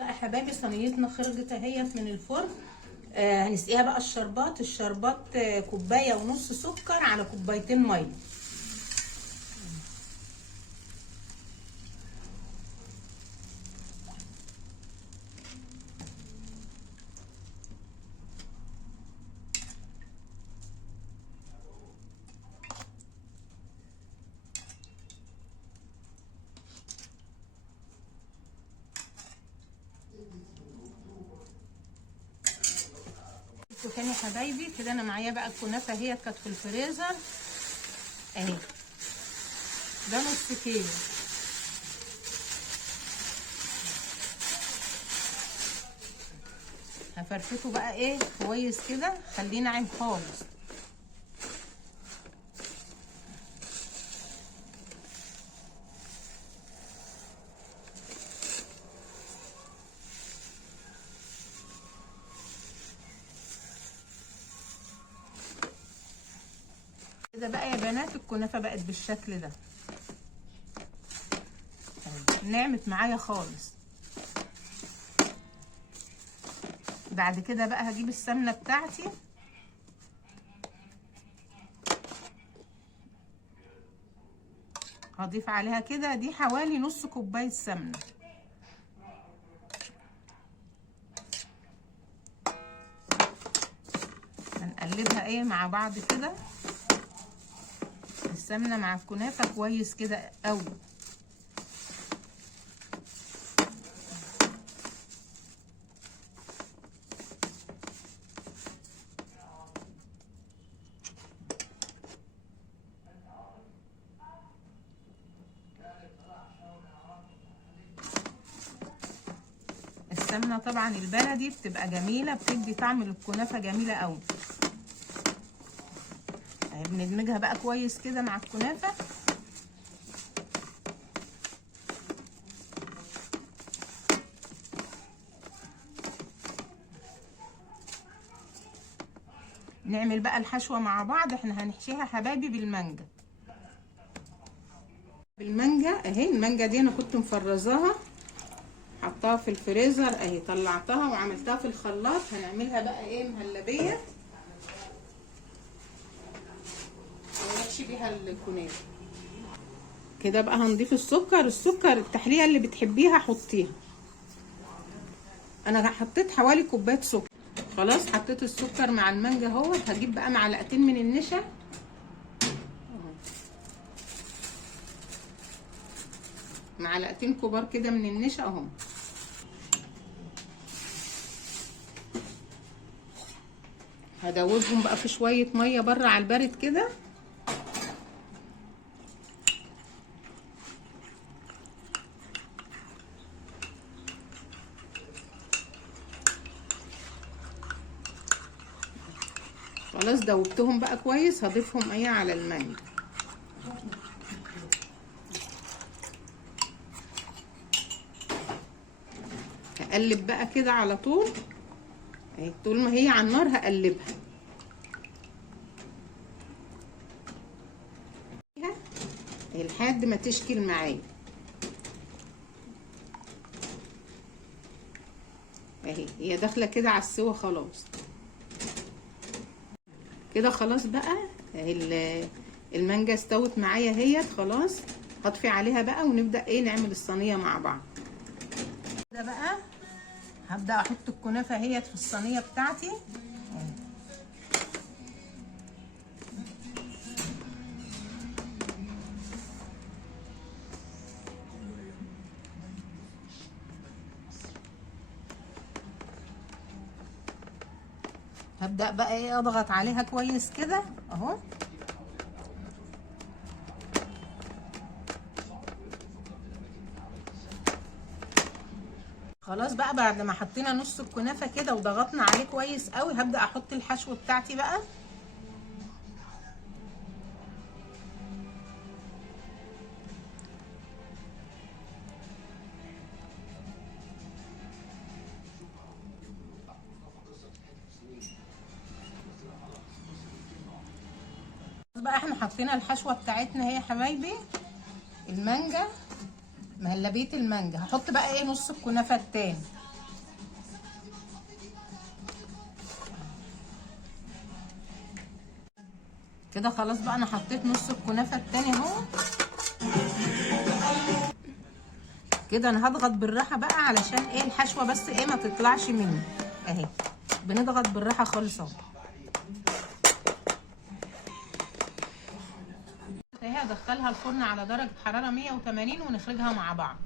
بقى يا حبايبي صينيتنا خرجت اهيت من الفرن. هنسقيها بقى الشربات كوبايه ونص سكر على كوبايتين ميه. تاني يا حبايبي كده انا معايا بقى الكنافه هي كانت في الفريزر اهي، ده نص كيلو. هفرفته بقى ايه كويس كده، خليه ناعم خالص. كده بقى يا بنات الكنافه بقت بالشكل ده، نعمت معايا خالص. بعد كده بقى هجيب السمنه بتاعتي، هضيف عليها كده دي حوالي نص كوبايه سمنه. هنقلبها ايه مع بعض كده، السمنه مع الكنافه كويس كده قوي. السمنه طبعا البلدي بتبقى جميله، بتدي طعم للكنافه جميله قوي. بندمجها بقى كويس كده مع الكنافه. نعمل بقى الحشوه مع بعض. احنا هنحشيها حبايبي بالمانجا. اهي المانجا دي انا كنت مفرزاها، حطها في الفريزر اهي، طلعتها وعملتها في الخلاط. هنعملها بقى ايه مهلبيه ونحشي بيها الكنافه. كده بقى هنضيف السكر التحليه اللي بتحبيها حطيها. انا حطيت حوالي كوبايه سكر. خلاص حطيت السكر مع المانجا اهو. هجيب بقى معلقتين من النشا، معلقتين كبار كده من النشا اهو. هدوبهم بقى في شويه ميه بره على البارد كده. خلاص دوبتهم بقى كويس. هضيفهم ايه على المانجا. هقلب بقى كده على طول اهي، طول ما هي على النار هقلبها اهي لحد ما تشكل معايا اهي. هي داخله كده على السوا خلاص كده. خلاص بقى اهي المانجا استوت معايا اهيت خلاص. هطفي عليها بقى ونبدا ايه نعمل الصينيه مع بعض. كده بقى هبدا احط الكنافه اهيت في الصينيه بتاعتي. هبدأ بقى ايه اضغط عليها كويس كده اهو. خلاص بقى بعد ما حطينا نص الكنافه كده وضغطنا عليه كويس قوي، هبدأ احط الحشو بتاعتي بقى. بقى احنا حطينا الحشوه بتاعتنا اهي يا حبايبي، المانجا مهلبيه المانجا. هحط بقى ايه نص الكنافه التاني كده خلاص بقى. انا حطيت نص الكنافه التاني اهو. كده انا هضغط بالراحه بقى علشان ايه الحشوه بس ايه ما تطلعش مني اهي. بنضغط بالراحه خالص اهو. اهي هدخلها الفرن على درجه حراره 180 ونخرجها مع بعض.